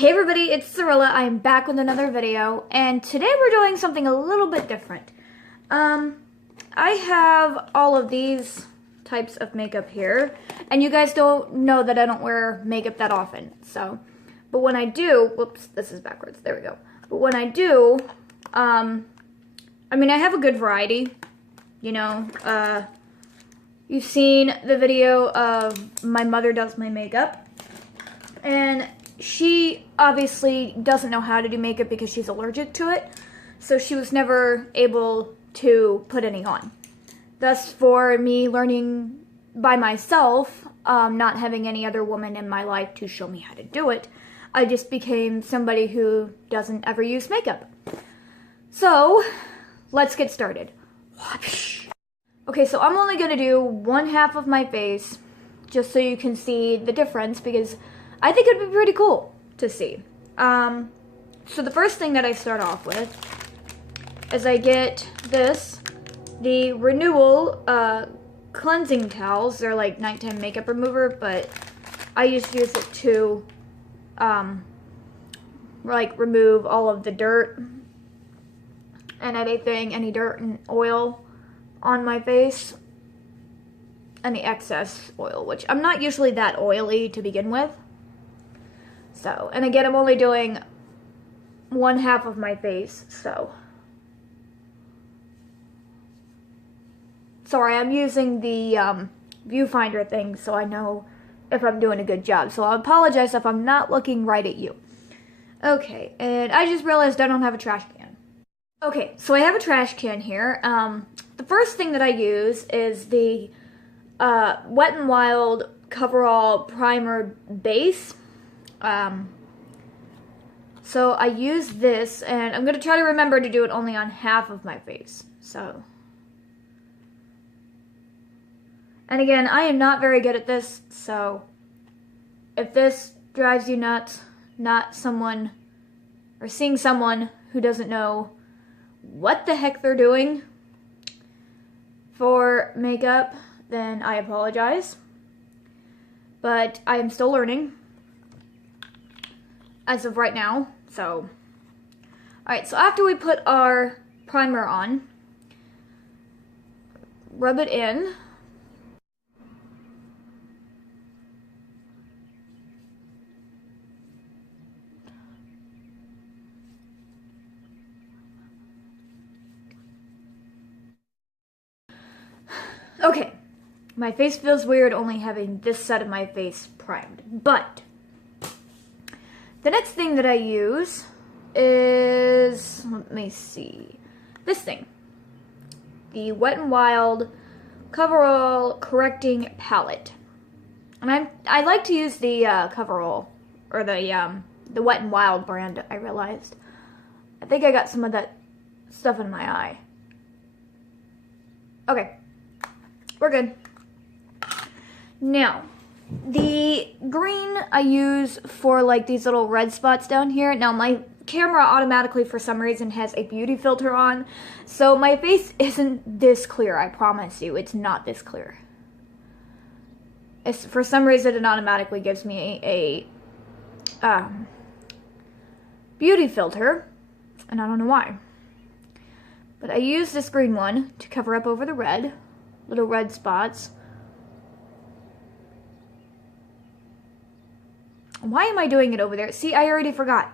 Hey everybody, it's Cerilla. I'm back with another video, and today we're doing something a little bit different. I have all of these types of makeup here, and you guys don't know that I don't wear makeup that often, but when I do, whoops, this is backwards, there we go. But when I do, I have a good variety, you know. You've seen the video of my mother does my makeup, and she obviously doesn't know how to do makeup because she's allergic to it, so she was never able to put any on. Thus, for me learning by myself, not having any other woman in my life to show me how to do it, I just became somebody who doesn't ever use makeup. So, let's get started. Okay, so I'm only going to do one half of my face, just so you can see the difference, because I think it'd be pretty cool to see. So the first thing that I start off with is I get the Renewal cleansing towels. They're like nighttime makeup remover, but I used to use it to remove all of the dirt and anything, any dirt and oil on my face. Any excess oil, which I'm not usually that oily to begin with. So, and again, I'm only doing one half of my face, so. Sorry, I'm using the viewfinder thing so I know if I'm doing a good job. So I apologize if I'm not looking right at you. Okay, and I just realized I don't have a trash can. Okay, so I have a trash can here. The first thing that I use is the Wet n Wild Coverall Primer Base. So I use this, and I'm going to try to remember to do it only on half of my face, so. And again, I am not very good at this, so if this drives you nuts, not someone, or seeing someone who doesn't know what the heck they're doing for makeup, then I apologize. But I am still learning as of right now, so. Alright, so after we put our primer on, rub it in. Okay, my face feels weird only having this side of my face primed, but the next thing that I use is, let me see, this thing. The Wet n Wild Coverall Correcting Palette. And I like to use the Coverall, or the Wet n Wild brand, I realized. I think I got some of that stuff in my eye. Okay, we're good. Now, the green I use for like these little red spots down here. Now my camera automatically for some reason has a beauty filter on, so my face isn't this clear, I promise you, it's not this clear. For some reason it automatically gives me a beauty filter, and I don't know why. But I use this green one to cover up over the red, little red spots. Why am I doing it over there? See, I already forgot.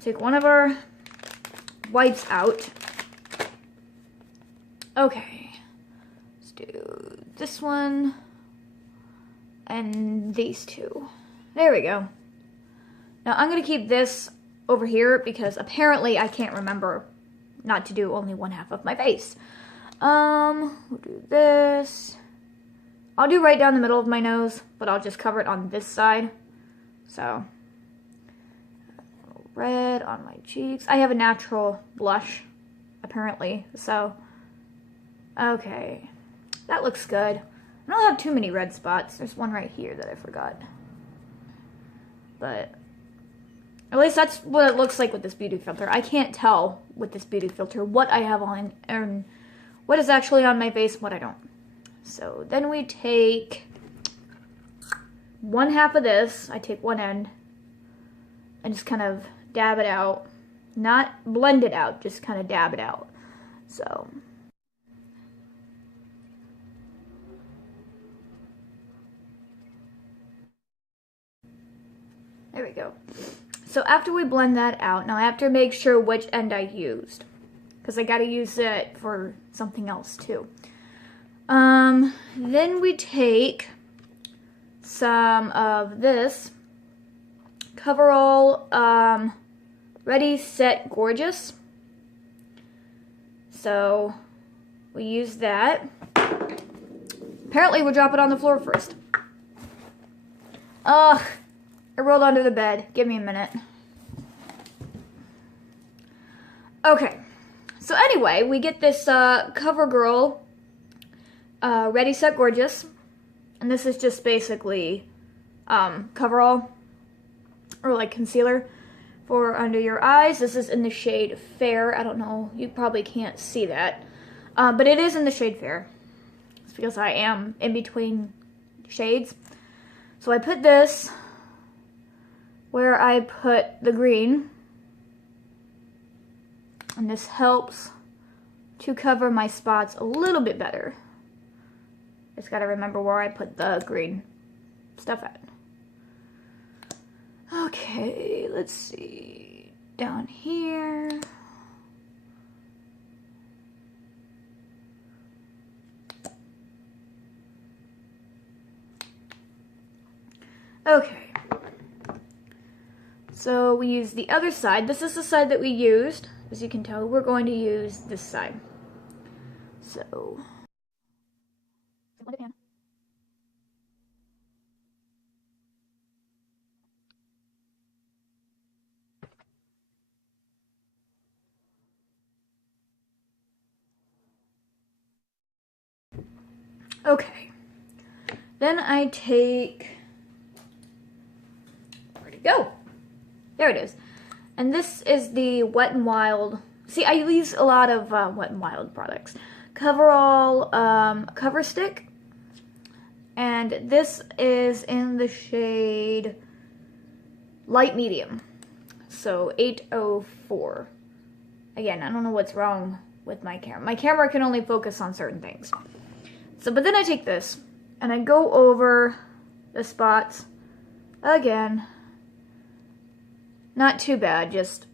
Take one of our wipes out. Okay. Let's do this one and these two. There we go. Now I'm going to keep this over here because apparently I can't remember not to do only one half of my face. We'll do this. I'll do right down the middle of my nose, but I'll just cover it on this side. So, red on my cheeks. I have a natural blush, apparently, so. Okay, that looks good. I don't have too many red spots. There's one right here that I forgot. But, at least that's what it looks like with this beauty filter. I can't tell with this beauty filter what I have on, and what is actually on my face and what I don't. So then we take one half of this, I take one end and just kind of dab it out. Not blend it out, just kind of dab it out. So. There we go. So after we blend that out, now I have to make sure which end I used, because I got to use it for something else too. Then we take some of this Coverall Ready, Set, Gorgeous. So we use that. Apparently we'll drop it on the floor first. Ugh. I rolled under the bed. Give me a minute. Okay. So anyway, we get this CoverGirl Ready, Set, Gorgeous. And this is just basically Coverall or like concealer for under your eyes. This is in the shade Fair. I don't know. You probably can't see that. But it is in the shade Fair. It's because I am in between shades. So I put this where I put the green, and this helps to cover my spots a little bit better. Just gotta remember where I put the green stuff at. Okay, let's see, down here. Okay. So we use the other side. This is the side that we used. As you can tell, we're going to use this side. So. Okay. Then I take, where'd it go? There it is. And this is the Wet n Wild. See, I use a lot of Wet n Wild products. Coverall Cover Stick. And this is in the shade Light Medium. So 804. Again, I don't know what's wrong with my camera. My camera can only focus on certain things. So, but then I take this and I go over the spots again. Not too bad, just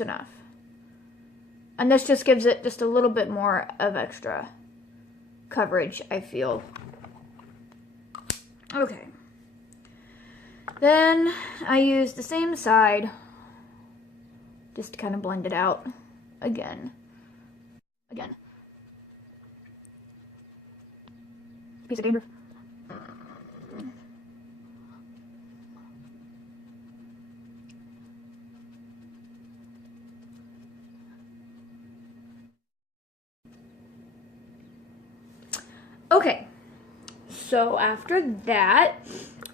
enough. And this just gives it just a little bit more of extra coverage, I feel. Okay. Then I use the same side, just to kind of blend it out again. Piece of dandruff. Okay, so after that,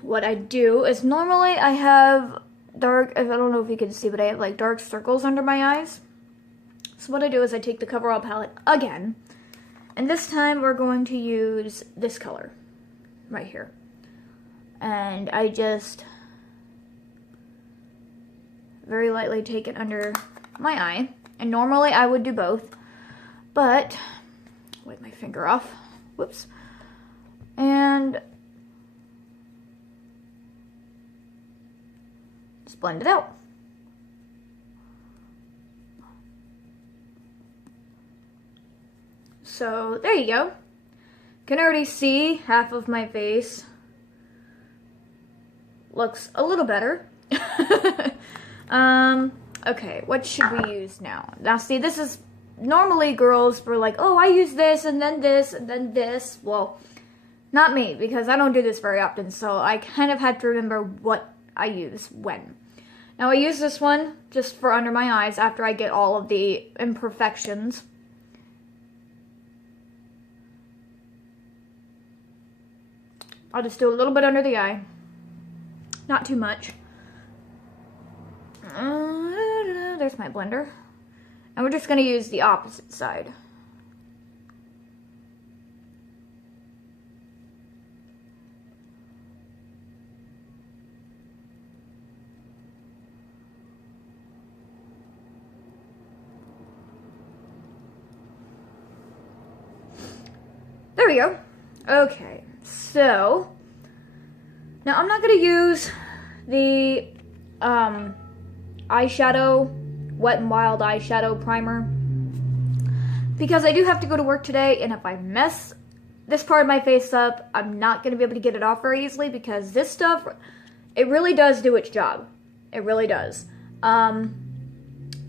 what I do is normally I have dark, I don't know if you can see, but I have like dark circles under my eyes. So what I do is I take the Coverall palette again, and this time we're going to use this color right here. And I just very lightly take it under my eye. And normally I would do both, but wipe my finger off. Whoops. And just blend it out. So there you go. Can already see half of my face looks a little better. Okay, what should we use now? Now see, this is normally girls were like, oh, I use this and then this and then this. Well, not me, because I don't do this very often, so I kind of had to remember what I use when. Now I use this one just for under my eyes after I get all of the imperfections. I'll just do a little bit under the eye. Not too much. There's my blender. And we're just going to use the opposite side. There we go. Okay, so now I'm not going to use the eyeshadow, Wet n Wild eyeshadow primer, because I do have to go to work today, and if I mess this part of my face up, I'm not going to be able to get it off very easily, because this stuff, it really does do its job. It really does.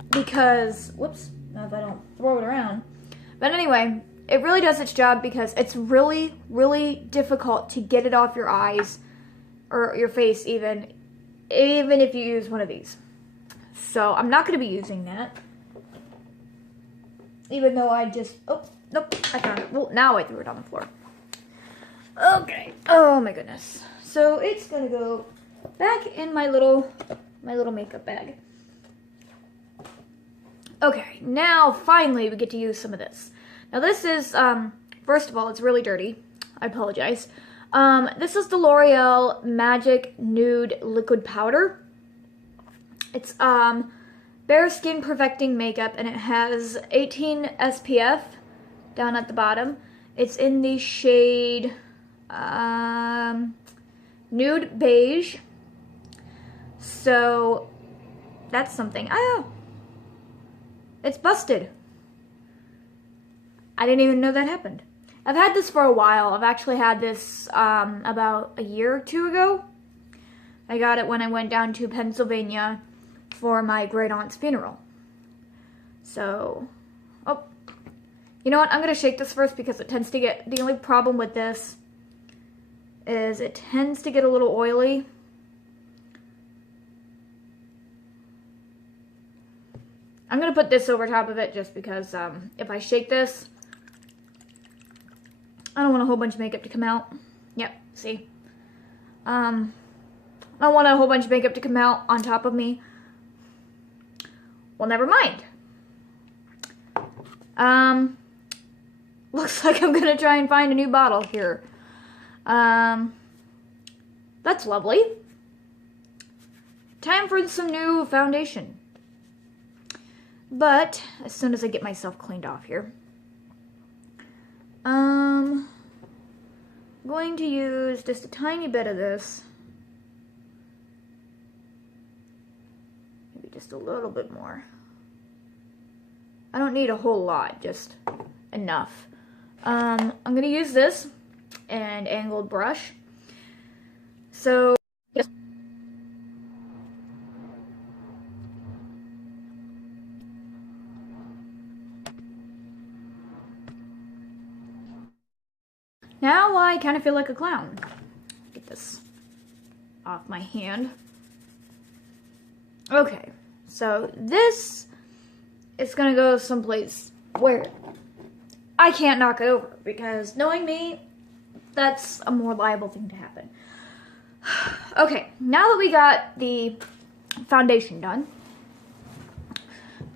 Because, whoops, now if I don't throw it around. But anyway, it really does its job, because it's really, really difficult to get it off your eyes, or your face even if you use one of these. So I'm not going to be using that. Even though I just, oh, nope, I found it. Well, now I threw it on the floor. Okay, oh my goodness. So it's going to go back in my little makeup bag. Okay, now finally we get to use some of this. Now this is, first of all, it's really dirty. I apologize. This is the L'Oreal Magic Nude Liquid Powder. It's bare skin perfecting makeup, and it has 18 SPF down at the bottom. It's in the shade Nude Beige. So that's something. Oh, it's busted. I didn't even know that happened. I've had this for a while. I've actually had this about a year or two ago. I got it when I went down to Pennsylvania for my great aunt's funeral. So, oh, you know what? I'm gonna shake this first, because it tends to get, the only problem with this is it tends to get a little oily. I'm gonna put this over top of it just because if I shake this, I don't want a whole bunch of makeup to come out. Yep, see? I don't want a whole bunch of makeup to come out on top of me. Well, never mind. Looks like I'm gonna try and find a new bottle here. That's lovely. Time for some new foundation. But as soon as I get myself cleaned off here, I'm going to use just a tiny bit of this. Maybe just a little bit more. I don't need a whole lot, just enough. I'm going to use this and angled brush. So, yes. Now I kind of feel like a clown. Get this off my hand. Okay, so this is gonna go someplace where I can't knock it over, because knowing me, that's a more liable thing to happen. Okay, now that we got the foundation done,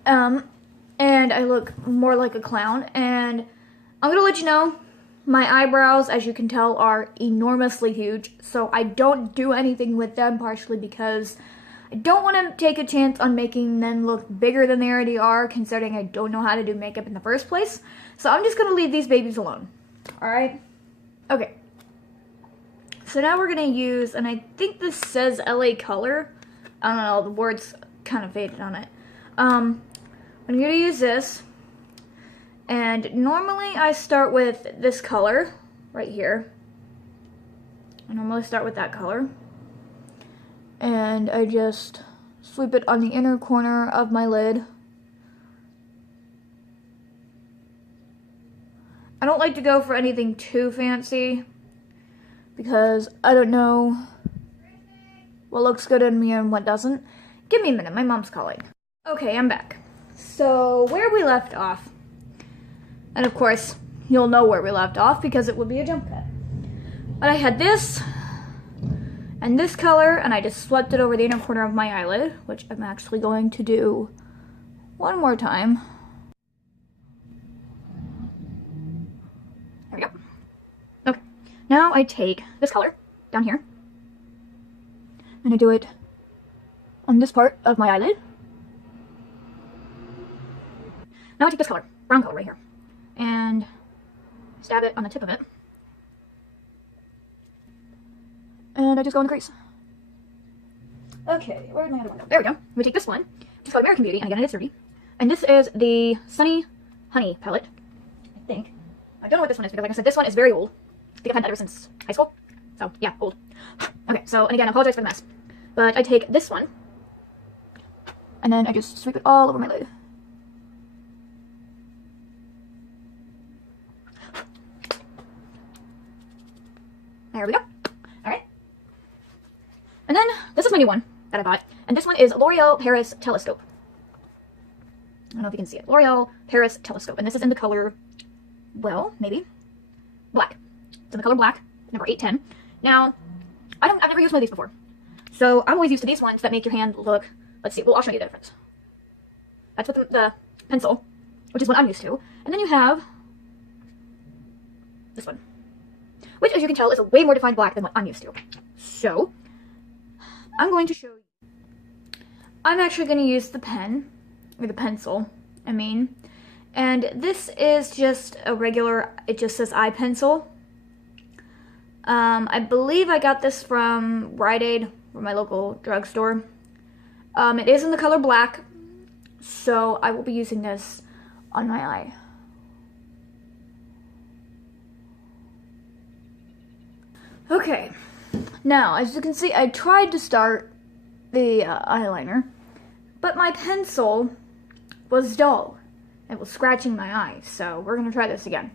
and I look more like a clown, and I'm gonna let you know, my eyebrows, as you can tell, are enormously huge, so I don't do anything with them, partially because I don't want to take a chance on making them look bigger than they already are, considering I don't know how to do makeup in the first place. So I'm just going to leave these babies alone. Alright? Okay. So now we're going to use, and I think this says LA Color. I don't know, the words kind of faded on it. I'm going to use this. And normally I start with this color right here. I normally start with that color. And I just sweep it on the inner corner of my lid. I don't like to go for anything too fancy, because I don't know what looks good on me and what doesn't. Give me a minute, my mom's calling. Okay, I'm back. So where we left off, and of course, you'll know where we left off because it would be a jump cut. But I had this and this color, and I just swept it over the inner corner of my eyelid, which I'm actually going to do one more time. There we go. Okay, now I take this color down here, and I do it on this part of my eyelid. Now I take this color, brown color right here, and Stab it on the tip of it. And I just go in the crease. Okay, where's my other one? There we go. We take this one, which is called American Beauty, and again, it's dirty. And this is the Sunny Honey palette, I think. I don't know what this one is, because like I said, this one is very old. I think I've had that ever since high school. So, yeah, old. Okay, so, and again, I apologize for the mess. But I take this one, and then I just sweep it all over my lid. There we go. Alright. And then, this is my new one that I bought. And this one is L'Oreal Paris Telescope. I don't know if you can see it. L'Oreal Paris Telescope. And this is in the color, well, maybe, black. It's in the color black, number 810. Now, I've never used one of these before. So, I'm always used to these ones that make your hand look, let's see, well, I'll show you the difference. That's with the pencil, which is what I'm used to. And then you have this one, which, as you can tell, is a way more defined black than what I'm used to. So, I'm going to show you. I'm actually going to use the pen, or the pencil, I mean. And this is just a regular, it just says eye pencil. I believe I got this from Rite Aid, or my local drugstore. It is in the color black, so I will be using this on my eye. Okay, now as you can see, I tried to start the eyeliner, but my pencil was dull. It was scratching my eye, so we're gonna try this again.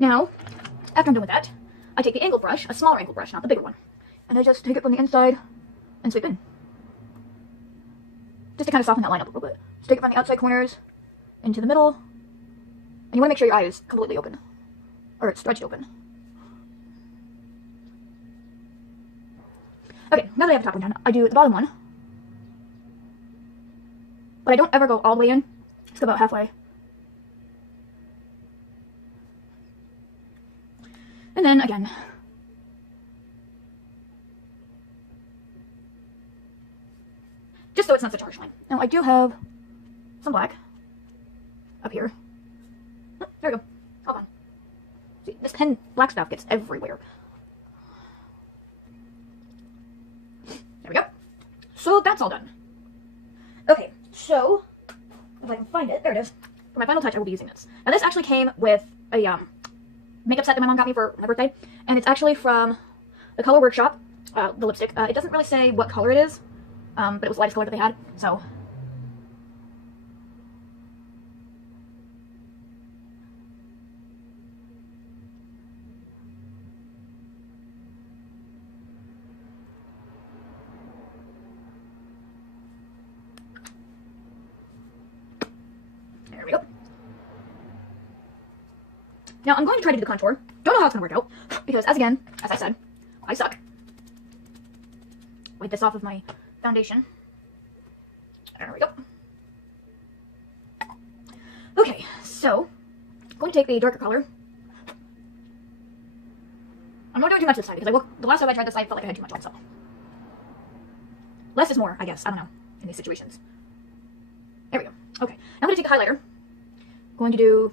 Now, after I'm done with that, I take the angled brush, a smaller angled brush, not the bigger one, and I just take it from the inside and sweep in. Just to kind of soften that line up a little bit. Just take it from the outside corners into the middle, and you want to make sure your eye is completely open, or it's stretched open. Okay, now that I have the top one done, I do the bottom one, but I don't ever go all the way in, just about halfway. And then again. Just so it's not such a harsh line. Now I do have some black up here. Oh, there we go. Hold on. See, this pen black stuff gets everywhere. There we go. So that's all done. Okay, so if I can find it, there it is. For my final touch, I will be using this. Now this actually came with a makeup set that my mom got me for my birthday, and it's actually from the Color Workshop, the lipstick. It doesn't really say what color it is, but it was the lightest color that they had, so. There we go. Now, I'm going to try to do the contour. Don't know how it's going to work out, because as I said, I suck. Wipe this off of my foundation. There we go. Okay, so, I'm going to take the darker color. I'm not doing too much this side, because the last time I tried this side, I felt like I had too much on, so. Less is more, I guess. I don't know, in these situations. There we go. Okay, now I'm going to take the highlighter. I'm going to do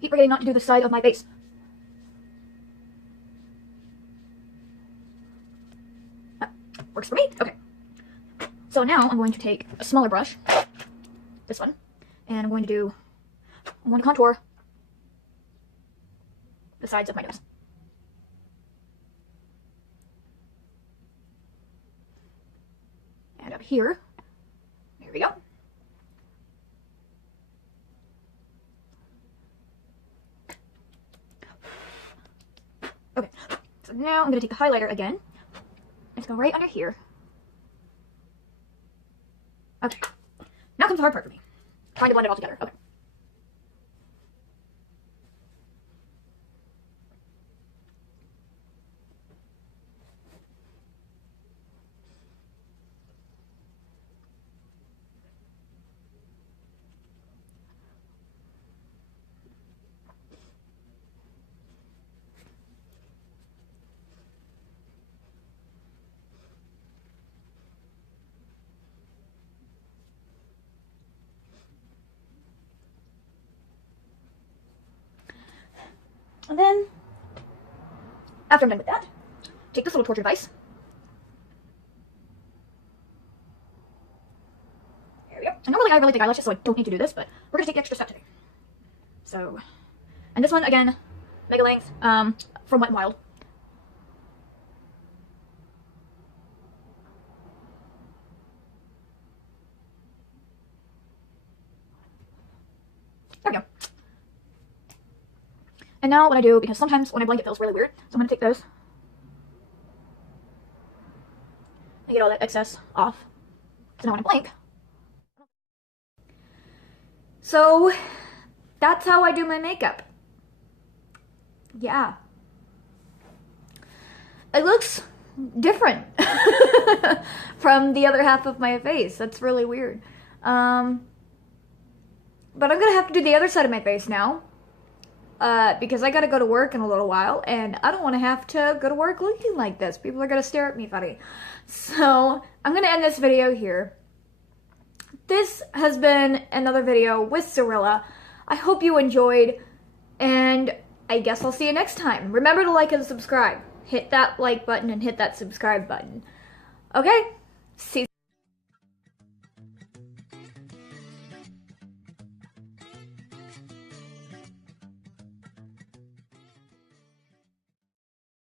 keep forgetting not to do the side of my face. That works for me. Okay. So now I'm going to take a smaller brush, this one, and I'm going to contour the sides of my nose. And up here, there we go. Okay, so now I'm going to take the highlighter again. Let's go right under here. Okay, now comes the hard part for me. Trying to blend it all together. Okay. And then, after I'm done with that, take this little torture device. There we go. And normally I really take eyelashes, so I don't need to do this, but we're gonna take the extra step today. So, and this one, again, mega length, from Wet n Wild. There we go. And now what I do, because sometimes when I blink it feels really weird, so I'm going to take those and get all that excess off. So now when I blink. So that's how I do my makeup. Yeah. It looks different from the other half of my face. That's really weird. But I'm going to have to do the other side of my face now. Because I gotta go to work in a little while, and I don't want to have to go to work looking like this. People are gonna stare at me funny. So, I'm gonna end this video here. This has been another video with Cerilla. I hope you enjoyed, and I guess I'll see you next time. Remember to like and subscribe. Hit that like button and hit that subscribe button. Okay? See